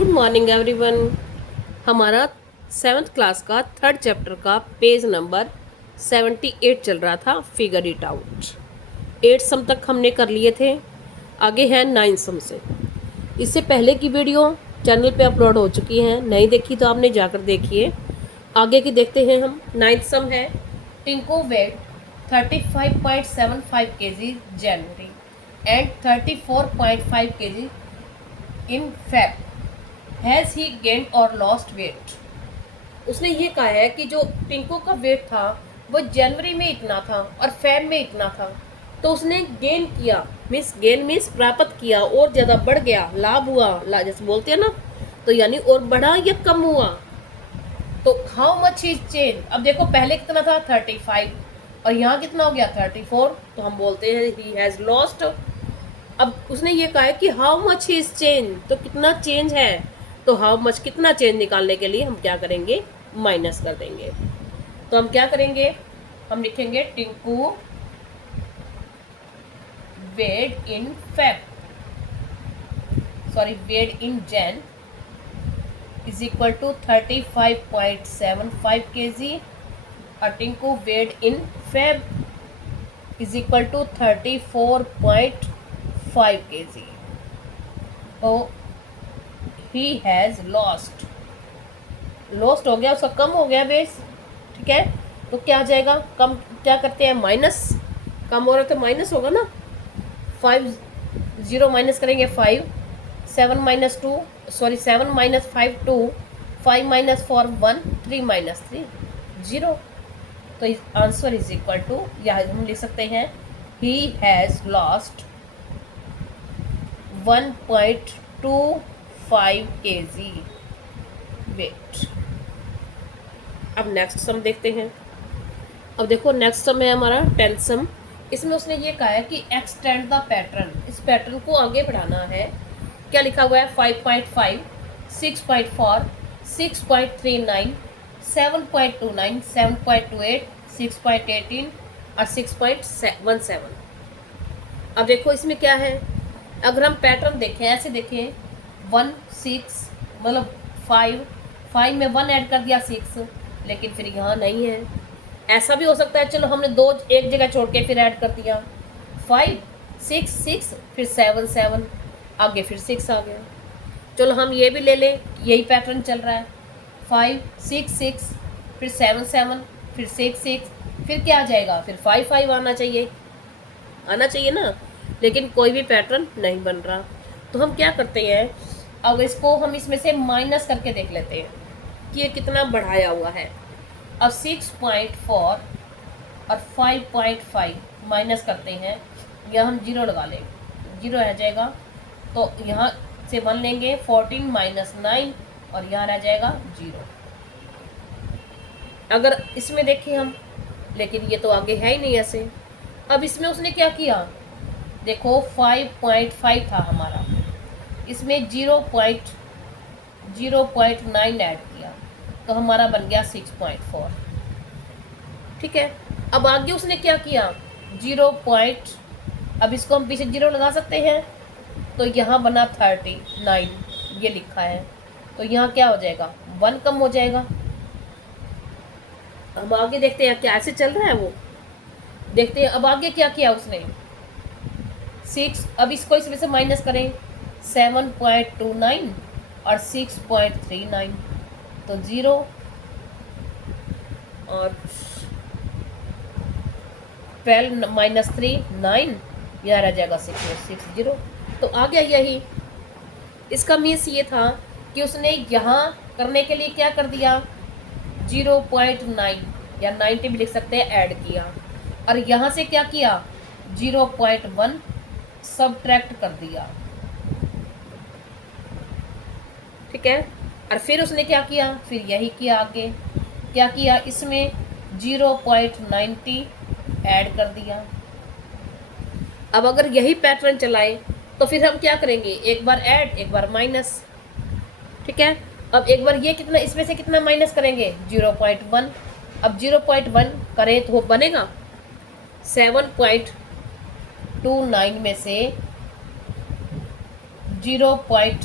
Good morning everyone. हमारा 7th class का 3rd chapter का पेज नंबर 78 चल रहा था। Figure it out. 8 सम तक हमने कर लिए थे। आगे है 9 सम से। इससे पहले की वीडियो चैनल पे अपलोड हो चुकी हैं, नहीं देखी तो आपने जाकर देखिए। आगे की देखते हैं हम। 9th सम है, Tinku weight 35.75 kg January and 34.5 kg in Feb. Has he gained or lost weight. उसने ये कहा है कि जो टिंको का वेट था वो जनवरी में इतना था और फेब में इतना था, तो उसने गेन किया, गेन मीन्स प्राप्त किया, और ज़्यादा बढ़ गया, लाभ हुआ, जैसे बोलते हैं ना, तो यानी और बढ़ा या कम हुआ। तो हाउ मच इज चेंज। अब देखो पहले कितना था 35 और यहाँ कितना हो गया 34, तो हम बोलते हैं ही हैज़ लॉस्ट। अब उसने ये कहा है कि हाउ मच इज चेंज, तो कितना चेंज है, तो हाउ मच कितना चेंज निकालने के लिए हम क्या करेंगे, माइनस कर देंगे। तो हम क्या करेंगे, हम लिखेंगे Tinku weight in Feb, sorry weight in Jan is equal to 35.75 kg और Tinku weight in Feb is equal to 34.5 kg। तो he has lost हो गया, उसका कम हो गया वेट। ठीक है, तो क्या आ जाएगा, कम क्या करते हैं, माइनस। कम हो रहा है तो माइनस होगा ना। 5 0 माइनस करेंगे 5, 7 minus 2, sorry 7 minus 5 2, 5 minus 4 1, 3 minus 3 0। तो आंसर इज इक्वल टू, या हम लिख सकते हैं he has lost 1.25 kg weight. अब नेक्स्ट सम देखते हैं। अब देखो नेक्स्ट सम है हमारा 10th सम। इसमें उसने ये कहा है कि एक्सटेंड द पैटर्न, इस पैटर्न को आगे बढ़ाना है। क्या लिखा हुआ है, 5.5, 6.4, 6.39, 7.29, 7.28, 6.18 और 6.17। अब देखो इसमें क्या है, अगर हम पैटर्न देखें, ऐसे देखें 1 6, मतलब 5 में 1 ऐड कर दिया 6, लेकिन फिर यहाँ नहीं है। ऐसा भी हो सकता है, चलो हमने 2 एक जगह छोड़ के फिर ऐड कर दिया, 5 6 6 फिर 7 7, आगे फिर 6 आ गया। चलो हम ये भी ले लें, यही पैटर्न चल रहा है, 5 6 6 फिर 7 7 फिर 6 6, फिर क्या आ जाएगा, फिर 5 5 आना चाहिए ना, लेकिन कोई भी पैटर्न नहीं बन रहा। तो हम क्या करते हैं, अब इसको हम इसमें से माइनस करके देख लेते हैं कि ये कितना बढ़ाया हुआ है। अब 6.4 और 5.5 माइनस करते हैं, यहाँ हम 0 लगा लेंगे, 0 रह जाएगा, तो यहाँ से 1 लेंगे, 14 माइनस 9 और यहाँ रह जाएगा 0। अगर इसमें देखें हम, लेकिन ये तो आगे है ही नहीं ऐसे। अब इसमें उसने क्या किया, देखो 5.5 था हमारा, इसमें 0.9 ऐड किया, तो हमारा बन गया 6.4। ठीक है, अब आगे उसने क्या किया, 0 पॉइंट, अब इसको हम पीछे 0 लगा सकते हैं, तो यहाँ बना 39, ये लिखा है, तो यहाँ क्या हो जाएगा, 1 कम हो जाएगा। हम आगे देखते हैं क्या ऐसे चल रहा है वो, देखते हैं। अब आगे क्या किया उसने, 6, अब इसको इसमें से माइनस करें, 7.29 और 6.39, तो 0 और 12 माइनस 3 9, यहाँ रह जाएगा 6 0। तो आ गया यही। इसका मीन्स ये था कि उसने यहाँ करने के लिए क्या कर दिया, 0.9 या 90 भी लिख सकते हैं, ऐड किया, और यहाँ से क्या किया, 0.1 सबट्रैक्ट कर दिया। ठीक है, और फिर उसने क्या किया, फिर यही किया, आगे क्या किया, इसमें 0.90 ऐड कर दिया। अब अगर यही पैटर्न चलाए तो फिर हम क्या करेंगे, एक बार ऐड एक बार माइनस। ठीक है, अब एक बार ये कितना, इसमें से कितना माइनस करेंगे, 0.1। अब 0.1 करें तो वो बनेगा 7.29 में से 0.1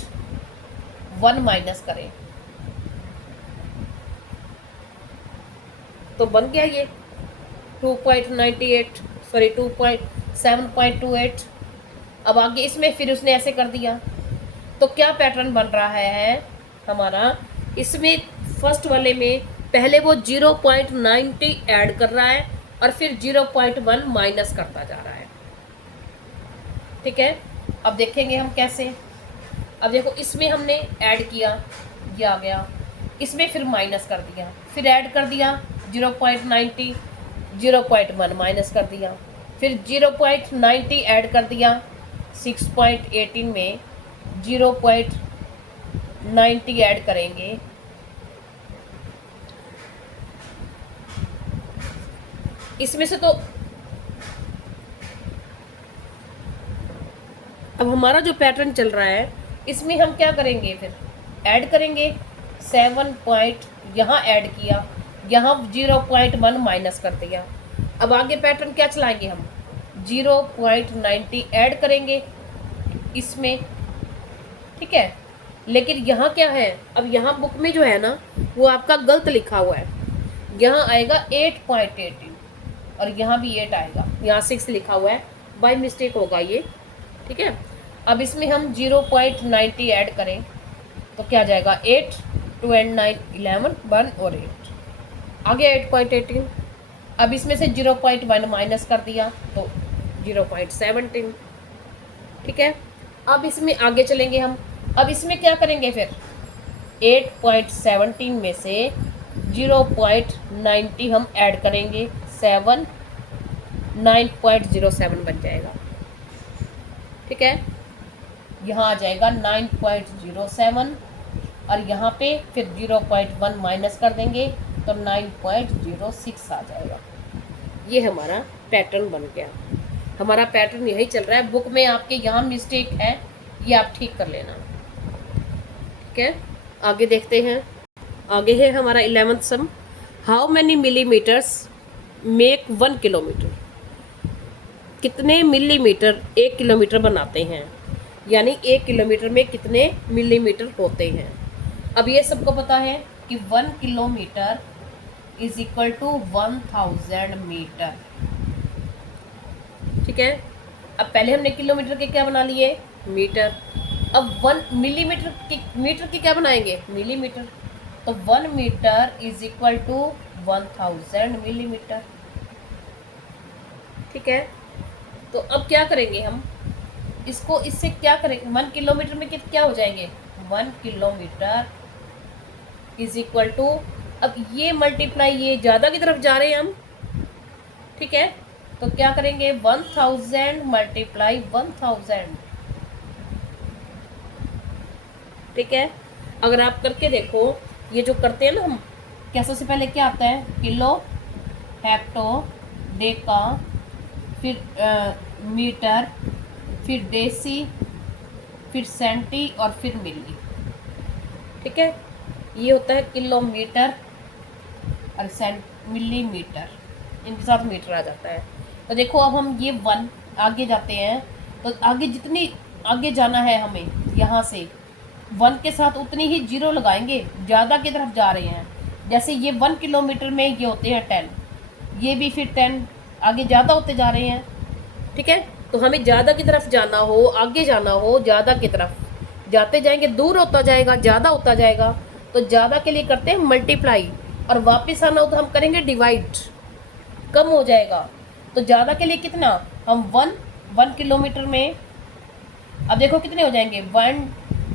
1 माइनस करें तो बन गया ये 2.98, सॉरी 7.28। अब आगे इसमें फिर उसने ऐसे कर दिया, तो क्या पैटर्न बन रहा है हमारा, इसमें फर्स्ट वाले में पहले वो 0.90 ऐड कर रहा है और फिर 0.1 माइनस करता जा रहा है। ठीक है, अब देखेंगे हम कैसे। अब देखो इसमें हमने ऐड किया, ये आ गया, इसमें फिर माइनस कर दिया, फिर ऐड कर दिया 0.90, 0.1 माइनस कर दिया, फिर 0.90 ऐड कर दिया 6.18 में 0.90 ऐड करेंगे, इसमें से तो अब हमारा जो पैटर्न चल रहा है इसमें हम क्या करेंगे, फिर ऐड करेंगे 7 पॉइंट, यहाँ ऐड किया, यहाँ 0.1 माइनस कर दिया। अब आगे पैटर्न क्या चलाएंगे हम, 0.90 ऐड करेंगे इसमें। ठीक है, लेकिन यहाँ क्या है, अब यहाँ बुक में जो है ना वो आपका गलत लिखा हुआ है, यहाँ आएगा 8.18 और यहाँ भी 8 आएगा, यहाँ 6 लिखा हुआ है, बाय मिस्टेक होगा ये। ठीक है, अब इसमें हम 0.90 ऐड करें तो क्या आ जाएगा, 8, 2 and 9, 11, 1 और 8 आ गया 8.18। अब इसमें से 0.1 माइनस कर दिया तो 0.17। ठीक है, अब इसमें आगे चलेंगे हम। अब इसमें क्या करेंगे, फिर 8.17 में से 0.90 हम ऐड करेंगे, 9.07 बन जाएगा। ठीक है, यहाँ आ जाएगा 9.07 और यहाँ पे फिर 0.1 माइनस कर देंगे तो 9.06 आ जाएगा। ये हमारा पैटर्न बन गया। हमारा पैटर्न यही चल रहा है, बुक में आपके यहाँ मिस्टेक है, ये आप ठीक कर लेना। ठीक है, आगे देखते हैं। आगे है हमारा 11th sum, how many millimetres make 1 kilometre, कितने मिलीमीटर 1 किलोमीटर बनाते हैं, यानी 1 किलोमीटर में कितने मिलीमीटर होते हैं। अब ये सबको पता है कि 1 kilometre is equal to 1000 metre. ठीक है, अब पहले हमने किलोमीटर के क्या बना लिए, मीटर। अब 1 मिलीमीटर की, मीटर की क्या बनाएंगे, मिलीमीटर। तो 1 metre is equal to 1000 millimetre. ठीक है, तो अब क्या करेंगे हम इसको, इससे क्या करेंगे, 1 किलोमीटर में क्या हो जाएंगे, 1 किलोमीटर इज इक्वल टू, अब ये मल्टीप्लाई, ये ज़्यादा की तरफ जा रहे हैं हम। ठीक है, तो क्या करेंगे, 1000 मल्टीप्लाई 1000। ठीक है, अगर आप करके देखो, ये जो करते हैं ना हम, क्या सबसे पहले क्या आता है, किलो, हेक्टो, डेका, फिर मीटर, फिर डेसी, फिर सेंटी और फिर मिली। ठीक है, ये होता है किलोमीटर और मिलीमीटर, इनके साथ मीटर आ जाता है। तो देखो अब हम ये 1 आगे जाते हैं, तो आगे जितनी आगे जाना है हमें, यहाँ से 1 के साथ उतनी ही 0 लगाएंगे, ज़्यादा की तरफ जा रहे हैं। जैसे ये 1 किलोमीटर में ये होते हैं 10, ये भी फिर 10, आगे ज़्यादा होते जा रहे हैं। ठीक है, तो हमें ज़्यादा की तरफ जाना हो, आगे जाना हो, ज़्यादा की तरफ जाते जाएंगे, दूर होता जाएगा, ज़्यादा होता जाएगा। तो ज़्यादा के लिए करते हैं मल्टीप्लाई, और वापस आना हो तो हम करेंगे डिवाइड, कम हो जाएगा। तो ज़्यादा के लिए कितना, हम 1 किलोमीटर में, अब देखो कितने हो जाएंगे,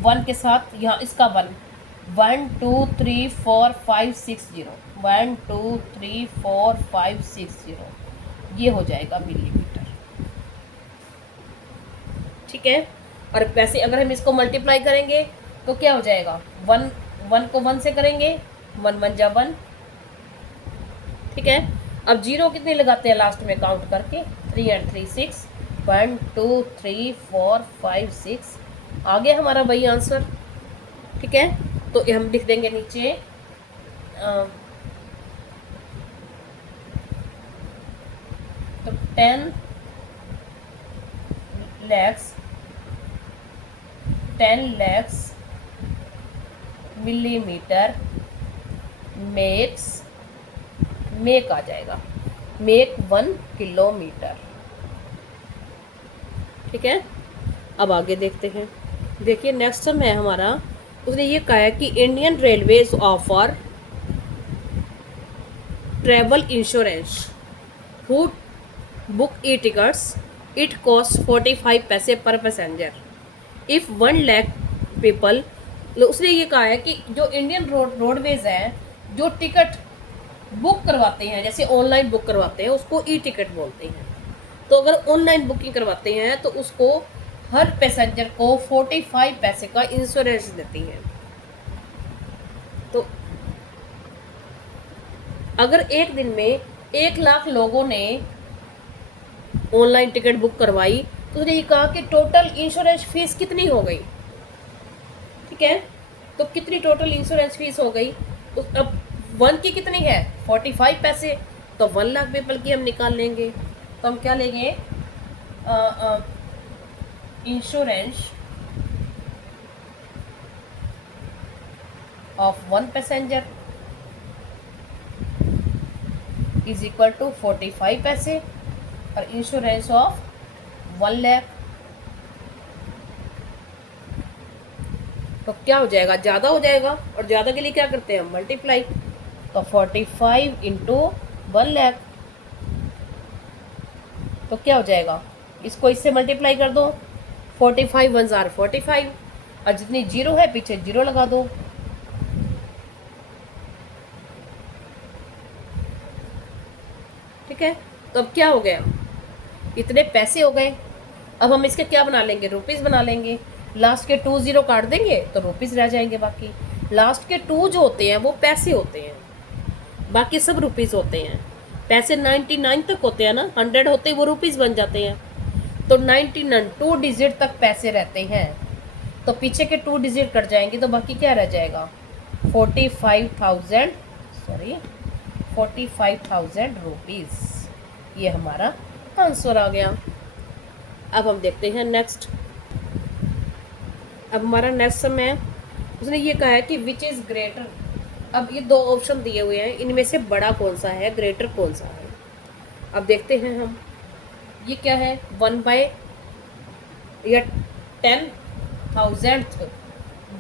1 के साथ यहाँ इसका 1, 1 2 3 4 5 6 0, 1 2 3 4 5 6 0, ये हो जाएगा मिलीमीटर। ठीक है, और वैसे अगर हम इसको मल्टीप्लाई करेंगे तो क्या हो जाएगा, 1 को 1 से करेंगे, 1 1 जा 1। ठीक है, अब 0 कितने लगाते हैं लास्ट में काउंट करके, 3 and 3 6, 1 2 3 4 5 6, आ गया हमारा वही आंसर। ठीक है, तो हम लिख देंगे नीचे तो 10 lakhs millimetre makes, make a जाएगा, मेक 1 किलोमीटर। ठीक है, अब आगे देखते हैं। देखिए नेक्स्ट सम है हमारा, उसने ये कहा है कि Indian railways offer travel insurance who book E tickets, it cost 45 पैसे पर पैसेंजर इफ़ 1 लाख पीपल। उसने ये कहा है कि जो इंडियन रोडवेज है, जो टिकट बुक करवाते हैं, जैसे ऑनलाइन बुक करवाते हैं, उसको ई टिकट बोलते हैं। तो अगर ऑनलाइन बुकिंग करवाते हैं तो उसको हर पैसेंजर को 45 पैसे का इंश्योरेंस देती है। तो अगर एक दिन में 1 लाख लोगों ने ऑनलाइन टिकट बुक करवाई तो उसने ये कहा कि टोटल इंश्योरेंस फीस कितनी हो गई। ठीक है, तो कितनी टोटल इंश्योरेंस फीस हो गई, तो अब 1 की कितनी है 45 पैसे, तो 1 लाख पीपल की हम निकाल लेंगे। तो हम क्या लेंगे, insurance of 1 passenger is equal to 45 पैसे, और इंश्योरेंस ऑफ 1 लाख, तो क्या हो जाएगा, ज़्यादा हो जाएगा, और ज़्यादा के लिए क्या करते हैं हम मल्टीप्लाई, तो 45 इंटू 1 लाख, तो क्या हो जाएगा, इसको इससे मल्टीप्लाई कर दो, 45 1 जार 45, और जितनी जीरो है पीछे जीरो लगा दो। ठीक है, तो अब क्या हो गया, इतने पैसे हो गए। अब हम इसके क्या बना लेंगे, रुपीज़ बना लेंगे। लास्ट के 2 0 काट देंगे तो रुपीज़ रह जाएंगे। बाकी लास्ट के 2 जो होते हैं वो पैसे होते हैं, बाकी सब रुपीज़ होते हैं। पैसे 99 तक होते हैं ना, 100 होते हैं वो रुपीज़ बन जाते हैं। तो 99 2 डिजिट तक पैसे रहते हैं, तो पीछे के 2 डिजिट कट जाएंगे तो बाकी क्या रह जाएगा, 45,000 रुपीज़। ये हमारा आंसर आ गया। अब हम देखते हैं नेक्स्ट। अब हमारा नेक्स्ट सम है, उसने ये कहा है कि विच इज़ ग्रेटर। अब ये 2 ऑप्शन दिए हुए हैं, इनमें से बड़ा कौन सा है, ग्रेटर कौन सा है। अब देखते हैं हम, ये क्या है, 1 बाय या 10,000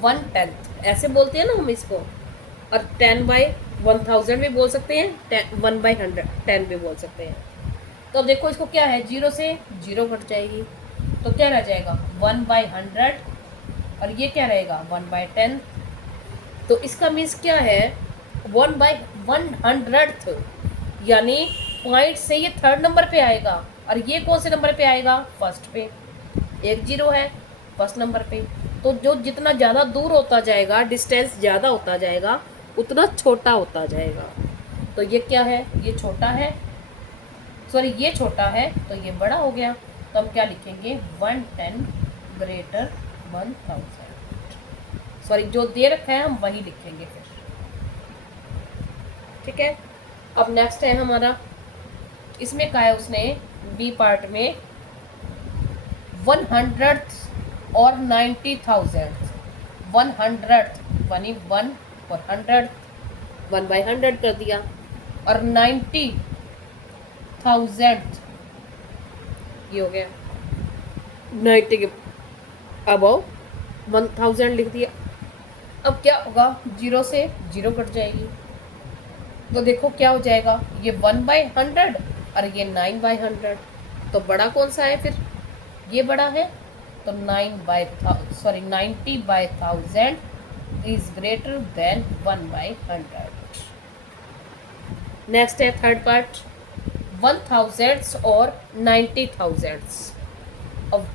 1/10 ऐसे बोलते हैं ना हम इसको, और 10/1000 भी बोल सकते हैं, 1/110 भी बोल सकते हैं। तो अब देखो इसको क्या है, 0 से 0 कट जाएगी, तो क्या रह जाएगा 1/100, और ये क्या रहेगा 1/10। तो इसका मीन्स क्या है, 1/100, यानी पॉइंट से ये 3rd नंबर पे आएगा, और ये कौन से नंबर पे आएगा, 1st पे। 1 0 है 1st नंबर पे, तो जो जितना ज़्यादा दूर होता जाएगा, डिस्टेंस ज़्यादा होता जाएगा, उतना छोटा होता जाएगा। तो ये क्या है, ये छोटा है, सॉरी ये छोटा है तो ये बड़ा हो गया। तो हम क्या लिखेंगे, 110 ग्रेटर 1000, सॉरी जो दे रखा है हम वही लिखेंगे फिर। ठीक है, अब नेक्स्ट है हमारा, इसमें कहा है उसने बी पार्ट में 100 और 90,000, 100 यानी 1 और 100, 1/100 कर दिया, और 90,000 ये हो गया, 90 के अबव 1000 लिख दिया। अब क्या होगा, 0 से 0 कट जाएगी, तो देखो क्या हो जाएगा, ये 1/100 और ये 9/100, तो बड़ा कौन सा है फिर, ये बड़ा है, तो 90/1000 इज ग्रेटर देन 1/100। नेक्स्ट है 3rd पार्ट, 1000 और 90,000। अब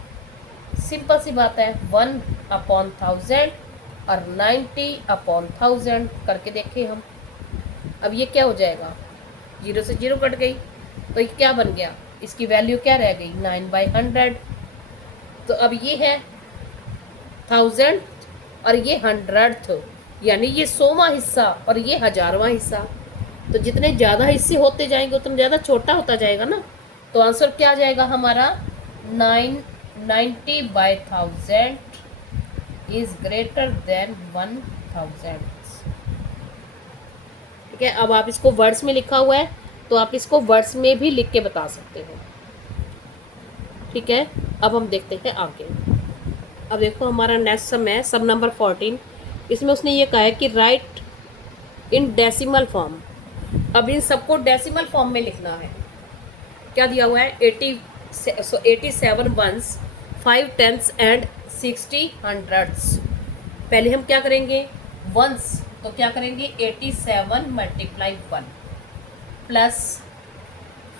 सिंपल सी बात है, 1/1000 और 90/1000 करके देखें हम। अब ये क्या हो जाएगा, 0 से 0 कट गई, तो ये क्या बन गया, इसकी वैल्यू क्या रह गई, 9/100। तो अब ये है 1000 और ये 100th, यानी ये 100वां हिस्सा और ये 1000वां हिस्सा। तो जितने ज़्यादा हिस्से होते जाएंगे उतना ज़्यादा छोटा होता जाएगा ना। तो आंसर क्या आ जाएगा हमारा, 90/1000 इज ग्रेटर देन 1000। ठीक है, अब आप इसको वर्ड्स में लिखा हुआ है तो आप इसको वर्ड्स में भी लिख के बता सकते हो। ठीक है, अब हम देखते हैं आगे। अब देखो हमारा नेक्स्ट सम है सम नंबर 14। इसमें उसने ये कहा है कि राइट इन डेसिमल फॉर्म। अब इन सबको डेसिमल फॉर्म में लिखना है। क्या दिया हुआ है? 87 वंस, 5 टेंथ्स एंड 60 हंड्रेड्स। पहले हम क्या करेंगे? वंस तो क्या करेंगे? 87 मल्टीप्लाई 1 प्लस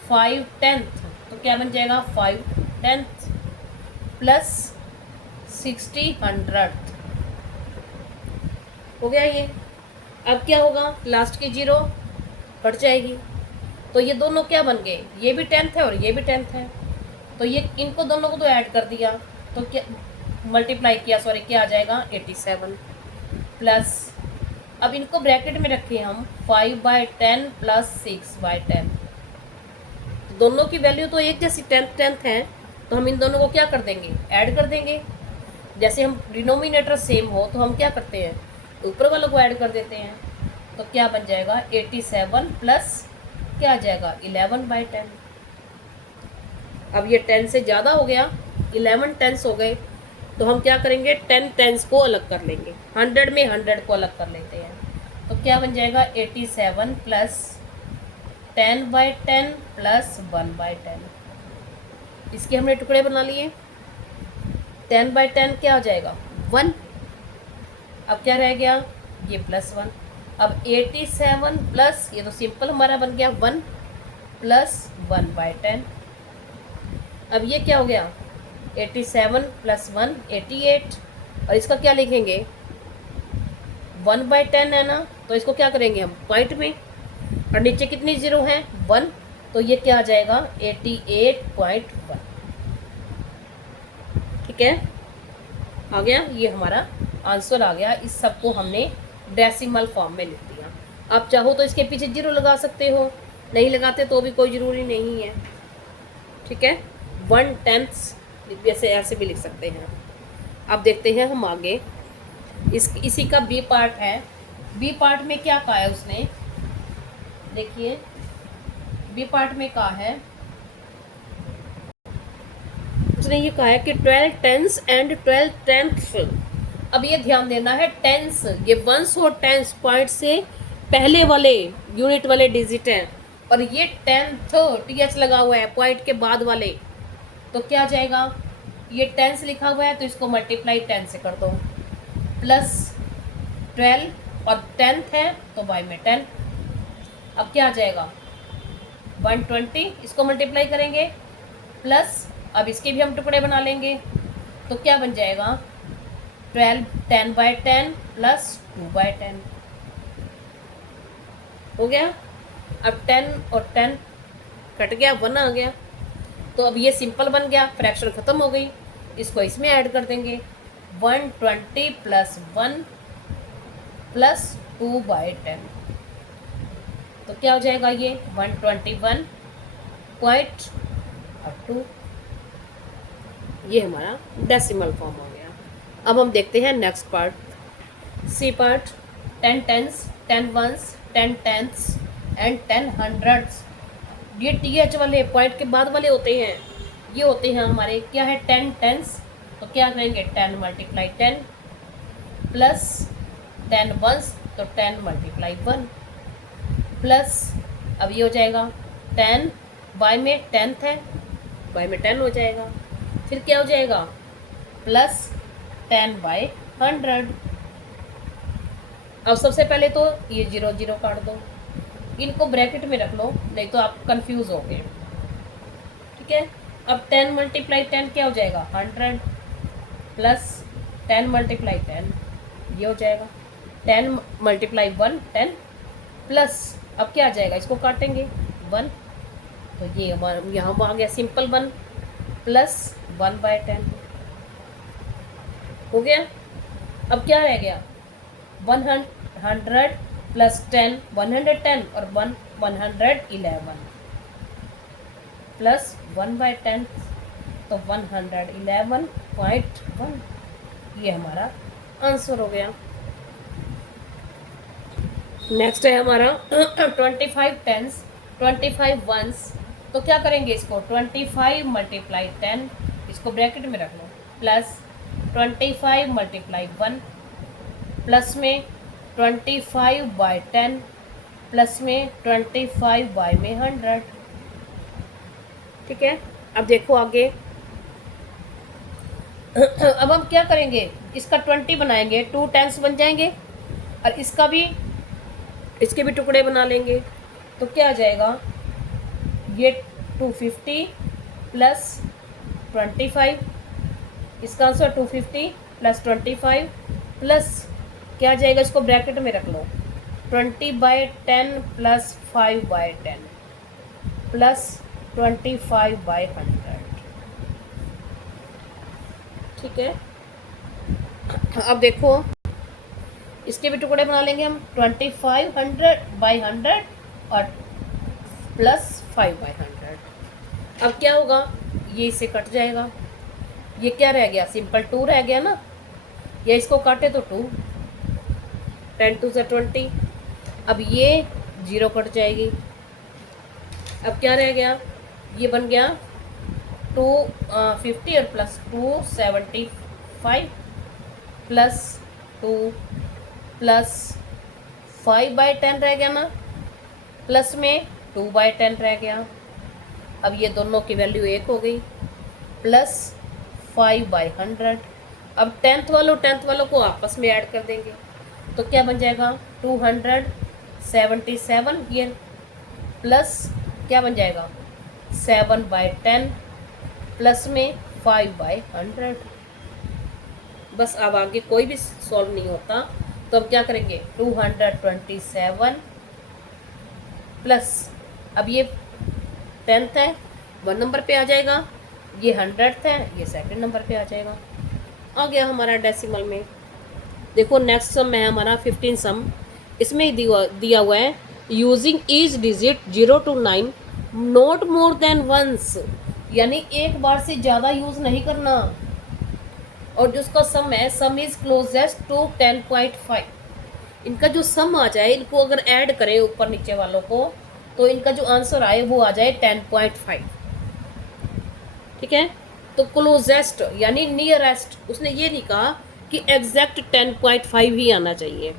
5 टेंथ तो क्या बन जाएगा? 5 टेंथ प्लस 60 हंड्रेड। हो गया ये। अब क्या होगा? लास्ट की जीरो कट जाएगी तो ये दोनों क्या बन गए? ये भी टेंथ है और ये भी टेंथ है, तो ये इनको दोनों को तो ऐड कर दिया तो क्या मल्टीप्लाई किया, सॉरी, क्या आ जाएगा? 87 प्लस, अब इनको ब्रैकेट में रखे हम 5/10 प्लस 6/10। दोनों की वैल्यू तो एक जैसी टेंथ टेंथ है तो हम इन दोनों को क्या कर देंगे? ऐड कर देंगे। जैसे हम डिनोमिनेटर सेम हो तो हम क्या करते हैं? ऊपर वालों को ऐड कर देते हैं। तो क्या बन जाएगा? 87 प्लस क्या आ जाएगा? 11/10। अब ये 10 से ज़्यादा हो गया, 11 टेंस हो गए, तो हम क्या करेंगे? 10 टेंस को अलग कर लेंगे, 100 में 100 को अलग कर लेते हैं। तो क्या बन जाएगा? 87 प्लस 10/10 प्लस 1/10। इसके हमने टुकड़े बना लिए। 10/10 क्या हो जाएगा? 1। अब क्या रह गया? ये प्लस 1। अब 87 प्लस, ये तो सिंपल हमारा बन गया 1 प्लस 1/10। अब ये क्या हो गया? 87 प्लस 1 88। और इसका क्या लिखेंगे? 1/10 है ना, तो इसको क्या करेंगे हम? पॉइंट में। और नीचे कितनी जीरो है? 1, तो ये क्या आ जाएगा? 88.1। ठीक है, आ गया, ये हमारा आंसर आ गया। इस सब को हमने डेसिमल फॉर्म में लिख दिया। आप चाहो तो इसके पीछे जीरो लगा सकते हो, नहीं लगाते तो भी कोई ज़रूरी नहीं है। ठीक है, 1/10 जैसे ऐसे भी लिख सकते हैं। अब देखते हैं हम आगे। इसी का बी पार्ट है। बी पार्ट में क्या कहा है उसने? देखिए, बी पार्ट में कहा है, उसने ये कहा है कि 12 टेंस एंड 12 टेंथ्स। अब ये ध्यान देना है, टेंस, ये वंस और टेंस पॉइंट से पहले वाले यूनिट वाले डिजिट हैं, और ये टेंथ टीएच लगा हुआ है पॉइंट के बाद वाले, तो क्या आ जाएगा? ये टेंस लिखा हुआ है तो इसको मल्टीप्लाई 10 से कर दो, प्लस 12 और टेंथ है तो बाय में 10। अब क्या आ जाएगा? 120, इसको मल्टीप्लाई करेंगे, प्लस अब इसके भी हम टुकड़े बना लेंगे तो क्या बन जाएगा? 12 10/10 प्लस 2/10 हो गया। अब 10 और 10 कट गया, 1 आ गया, तो अब ये सिंपल बन गया, फ्रैक्शन ख़त्म हो गई। इसको इसमें ऐड कर देंगे, 120 प्लस 1 प्लस 2/10, तो क्या हो जाएगा? ये 121.2। ये हमारा डेसिमल फॉर्म हो गया। अब हम देखते हैं next part, C part. 10 tens, 10 ones, 10 tenths and 10 hundreds. ये टीएच वाले पॉइंट के बाद वाले होते हैं, ये होते हैं हमारे, क्या है? 10 टेंस, तो क्या करेंगे? 10 मल्टीप्लाई 10 प्लस 10 वंस तो 10 मल्टीप्लाई 1 प्लस, अब ये हो जाएगा 10 बाय में 10th है, बाय में 10 हो जाएगा, फिर क्या हो जाएगा? प्लस 10/100। अब सबसे पहले तो ये 0 0 काट दो, इनको ब्रैकेट में रख लो, नहीं तो आप कंफ्यूज हो गए। ठीक है, अब 10 मल्टीप्लाई 10 क्या हो जाएगा? 100 प्लस 10 मल्टीप्लाई 10 ये हो जाएगा, 10 मल्टीप्लाई 1 10 प्लस, अब क्या आ जाएगा? इसको काटेंगे 1, तो ये हमारा यहाँ आ गया सिंपल 1 प्लस 1/10 हो गया। अब क्या रह गया? 100 प्लस 10 110 और 111 प्लस 1/10, तो 111.1, ये हमारा आंसर हो गया। नेक्स्ट है हमारा 25 टेंस, 25 वंस। तो क्या करेंगे इसको, 25 मल्टीप्लाई 10, इसको ब्रैकेट में रख लो, प्लस 25 मल्टीप्लाई 1, प्लस में 25 बाई 10, प्लस में 25 बाई में 100। ठीक है, अब देखो आगे। अब हम क्या करेंगे, इसका 20 बनाएंगे, 2 टेंस बन जाएंगे, और इसका भी, इसके भी टुकड़े बना लेंगे। तो क्या आ जाएगा, ये 250 प्लस 25, इसका आंसर 250 प्लस 25 प्लस क्या आ जाएगा, इसको ब्रैकेट में रख लो, 20/10 प्लस 5/10 प्लस 25/100। ठीक है, अब देखो इसके भी टुकड़े बना लेंगे हम, 2500/100 और प्लस 5/100। अब क्या होगा, ये इससे कट जाएगा, ये क्या रह गया, सिंपल 2 रह गया ना, या इसको काटे तो 2, 10 2 से 20। अब ये 0 कट जाएगी, अब क्या रह गया, ये बन गया 250 और प्लस 275 प्लस 2 प्लस 5/10 रह गया ना, प्लस में 2/10 रह गया। अब ये दोनों की वैल्यू 1 हो गई, प्लस 5/100। अब 10th वालों को आपस में ऐड कर देंगे, तो क्या बन जाएगा, 277 ये, प्लस क्या बन जाएगा, 7/10 प्लस में 5/100। बस अब आगे कोई भी सॉल्व नहीं होता, तो हम क्या करेंगे, 227 प्लस, अब ये 10th है 1 नंबर पे आ जाएगा, ये 100th है, ये 2nd नंबर पे आ जाएगा। आ गया हमारा डेसिमल में। देखो नेक्स्ट सम है हमारा 15 सम, इसमें दिया हुआ है using each digit 0 to 9 not more than once, यानी एक बार से ज़्यादा यूज़ नहीं करना। और जो उसका सम है, सम इज क्लोजेस्ट टू 10.5। इनका जो सम आ जाए, इनको अगर ऐड करें ऊपर नीचे वालों को, तो इनका जो आंसर आए वो आ जाए 10.5। ठीक है, तो क्लोजेस्ट यानी नियरेस्ट, उसने ये नहीं कहा कि एग्जैक्ट 10.5 ही आना चाहिए।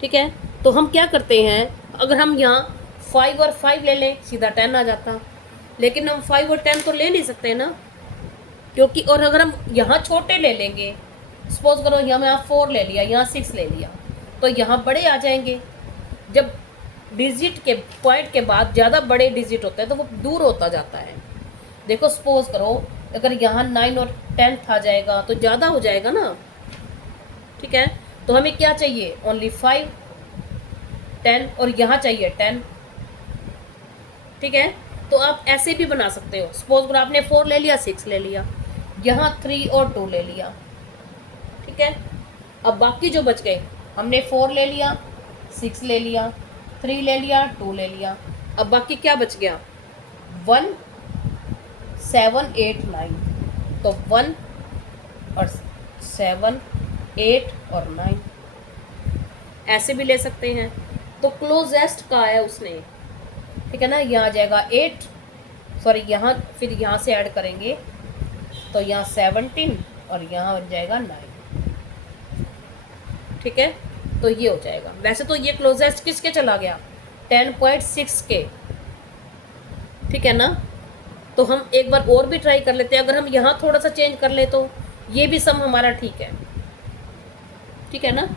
ठीक है, तो हम क्या करते हैं, अगर हम यहाँ 5 और 5 ले लें सीधा 10 आ जाता, लेकिन हम 5 और 10 तो ले नहीं सकते ना, क्योंकि और अगर हम यहाँ छोटे ले लेंगे, सपोज करो यहाँ 4 ले लिया, यहाँ 6 ले लिया, तो यहाँ बड़े आ जाएंगे। जब डिजिट के पॉइंट के बाद ज़्यादा बड़े डिजिट होते हैं तो वो दूर होता जाता है। देखो सपोज करो अगर यहाँ 9 और 10 आ जाएगा तो ज़्यादा हो जाएगा ना। ठीक है, तो हमें क्या चाहिए, ओनली 5 10, और यहाँ चाहिए 10। ठीक है, तो आप ऐसे भी बना सकते हो, सपोज करो आपने 4 ले लिया, 6 ले लिया, यहाँ 3 और 2 ले लिया। ठीक है, अब बाकी जो बच गए, हमने 4 ले लिया, 6 ले लिया, 3 ले लिया, 2 ले लिया, अब बाकी क्या बच गया, 1 7 8 9, तो 1 और 7 8 और 9 ऐसे भी ले सकते हैं। तो क्लोजेस्ट का है उसने। ठीक है ना, यहाँ आ जाएगा 8, सॉरी यहाँ फिर यहाँ से ऐड करेंगे तो यहाँ 17 और यहाँ बन जाएगा 9। ठीक है, तो ये हो जाएगा। वैसे तो ये क्लोजेस्ट किसके चला गया, 10.6 के। ठीक है ना, तो हम एक बार और भी ट्राई कर लेते हैं, अगर हम यहाँ थोड़ा सा चेंज कर ले तो ये भी सम हमारा ठीक है। ठीक है ना,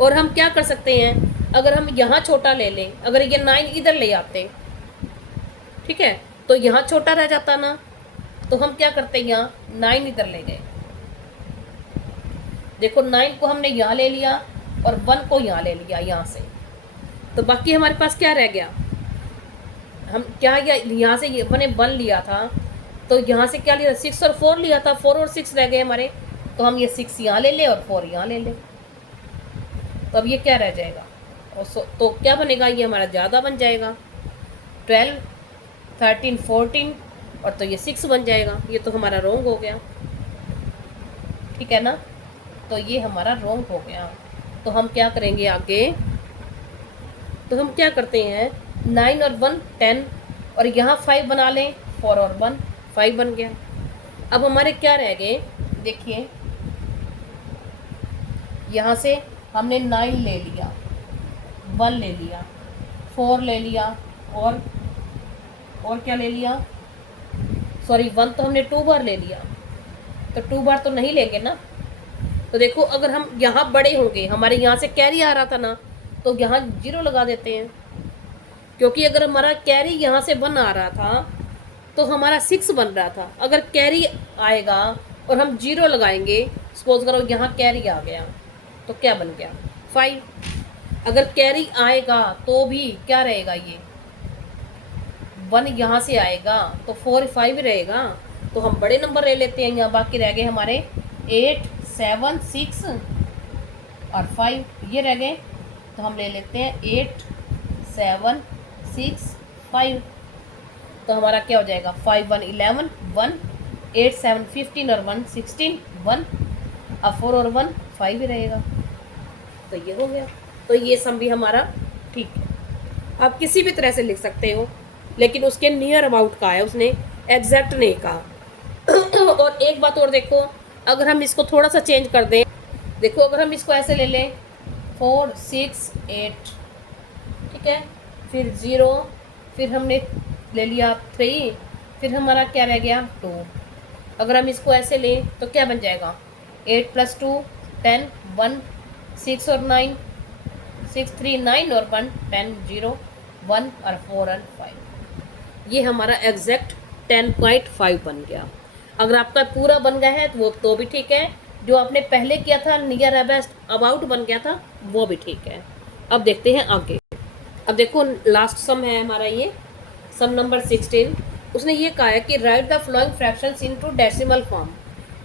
और हम क्या कर सकते हैं, अगर हम यहाँ छोटा ले लें, अगर ये 9 इधर ले आते, ठीक है, तो यहाँ छोटा रह जाता ना, तो हम क्या करते हैं, यहाँ 9 इधर ले गए। देखो 9 को हमने यहाँ ले लिया और 1 को यहाँ ले लिया यहाँ से, तो बाकी हमारे पास क्या रह गया, हम क्या यहाँ से ये मैंने 1 लिया था, तो यहाँ से क्या लिया, 6 और 4 लिया था, 4 और 6 रह गए हमारे, तो हम ये 6 यहाँ ले लें और 4 यहाँ ले लें, तो अब ये क्या रह जाएगा, और तो क्या बनेगा, ये हमारा ज़्यादा बन जाएगा, 12 13 14, और तो ये 6 बन जाएगा। ये तो हमारा रॉन्ग हो गया। ठीक है ना, तो ये हमारा रॉन्ग हो गया। तो हम क्या करेंगे आगे, तो हम क्या करते हैं 9 और 1 10 और यहाँ 5 बना लें, 4 और 1 5 बन गया। अब हमारे क्या रह गए, देखिए यहाँ से हमने 9 ले लिया, 1 ले लिया, 4 ले लिया और क्या ले लिया, सॉरी 1 तो हमने 2 बार ले लिया, तो 2 बार तो नहीं लेंगे ना। तो देखो अगर हम यहाँ बड़े होंगे, हमारे यहाँ से कैरी आ रहा था ना, तो यहाँ 0 लगा देते हैं, क्योंकि अगर हमारा कैरी यहाँ से 1 आ रहा था तो हमारा 6 बन रहा था। अगर कैरी आएगा और हम 0 लगाएंगे, सपोज करो यहाँ कैरी आ गया तो क्या बन गया 5। अगर कैरी आएगा तो भी क्या रहेगा, ये 1 यहाँ से आएगा तो 4 5 रहेगा। तो हम बड़े नंबर ले लेते हैं, यहाँ बाकी रह गए हमारे 8 7 6 और 5 ये रह गए। तो हम ले लेते हैं 8 7 6 5। तो हमारा क्या हो जाएगा 5 1 11 1 8 7 15 और 1 16 1। अब 4 और 1 5 ही रहेगा। तो ये हो गया। तो ये सम भी हमारा ठीक है। आप किसी भी तरह से लिख सकते हो, लेकिन उसके नियर अबाउट का है, उसने एग्जैक्ट नहीं कहा। और एक बात और देखो, अगर हम इसको थोड़ा सा चेंज कर दें, देखो अगर हम इसको ऐसे ले लें 4 6 8, ठीक है, फिर 0, फिर हमने ले लिया 3, फिर हमारा क्या रह गया 2। अगर हम इसको ऐसे लें तो क्या बन जाएगा 8 + 2 10 1 6 और 9 6 3 9 और 1 10 0 1 और 4 और 5। ये हमारा एग्जैक्ट 10.5 बन गया। अगर आपका पूरा बन गया है तो वो तो भी ठीक है, जो आपने पहले किया था नियर अबेस्ट अबाउट बन गया था वो भी ठीक है। अब देखते हैं आगे। अब देखो लास्ट सम है हमारा, ये सम नंबर 16। उसने ये कहा है कि right the flowing fractions into decimal form.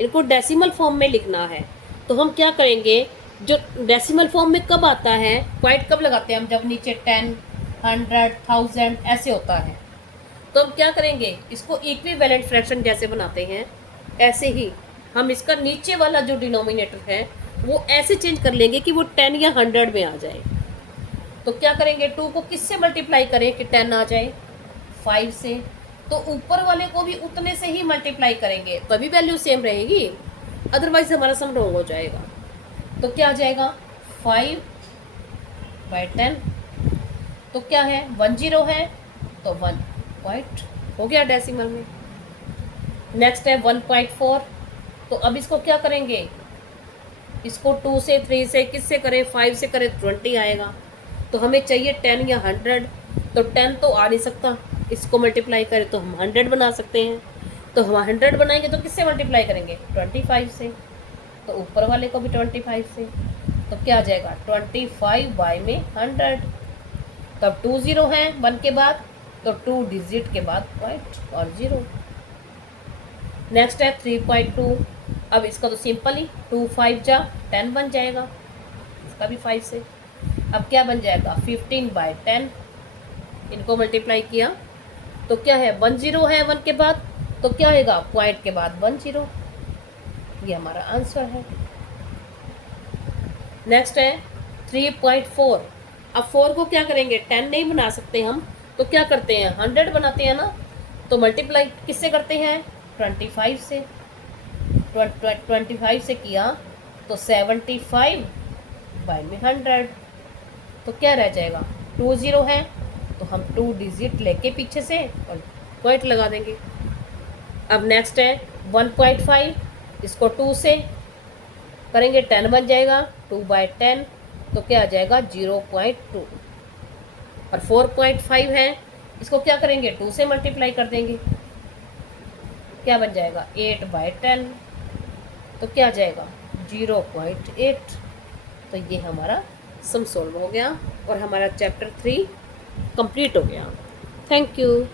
इनको डेसिमल फॉर्म में लिखना है। तो हम क्या करेंगे, जो डेसिमल फॉर्म में कब आता है, क्वाइट कब लगाते हैं हम, जब नीचे 10 100 1000 ऐसे होता है। तो हम क्या करेंगे, इसको इक्विवेलेंट फ्रैक्शन जैसे बनाते हैं, ऐसे ही हम इसका नीचे वाला जो डिनोमिनेटर है वो ऐसे चेंज कर लेंगे कि वो 10 या 100 में आ जाए। तो क्या करेंगे, 2 को किससे मल्टीप्लाई करें कि 10 आ जाए, 5 से। तो ऊपर वाले को भी उतने से ही मल्टीप्लाई करेंगे, तभी वैल्यू सेम रहेगी, अदरवाइज हमारा सम रॉन्ग हो जाएगा। तो क्या आ जाएगा 5/10। तो क्या है 10 है तो 1 पॉइंट हो गया डेसिमल में। नेक्स्ट है 1.4। तो अब इसको क्या करेंगे, इसको 2 से 3 से किससे करें, 5 से करें 20 आएगा। तो हमें चाहिए 10 या 100। तो 10 तो आ नहीं सकता, इसको मल्टीप्लाई करें तो हम 100 बना सकते हैं। तो हम 100 बनाएंगे तो किससे मल्टीप्लाई करेंगे 25 से। तो ऊपर वाले को भी 25 से। तो क्या आ जाएगा 25/100। तब 2 0 है 1 के बाद, तो 2 डिजिट के बाद पॉइंट और 0। नेक्स्ट है 3.2। अब इसका तो सिंपल ही 2 5 जा 10 बन जाएगा, इसका भी 5 से। अब क्या बन जाएगा 15/10। इनको मल्टीप्लाई किया तो क्या है 10 है 1 के बाद, तो क्या आएगा पॉइंट के बाद 10। ये हमारा आंसर है। नेक्स्ट है 3.4। अब 4 को क्या करेंगे, 10 नहीं बना सकते हम, तो क्या करते हैं 100 बनाते हैं ना। तो मल्टीप्लाई किससे करते हैं 25 से। 25 से किया तो 75/100। तो क्या रह जाएगा 2 0 है तो हम 2 डिजिट लेके पीछे से और पॉइंट लगा देंगे। अब नेक्स्ट है 1.5। इसको 2 से करेंगे 10 बन जाएगा, 2/10। तो क्या आ जाएगा 0.2। और 4.5 है, इसको क्या करेंगे 2 से मल्टीप्लाई कर देंगे, क्या बन जाएगा 8/10। तो क्या आ जाएगा 0.8। तो ये हमारा सम सॉल्व हो गया और हमारा चैप्टर 3 कंप्लीट हो गया। Thank you.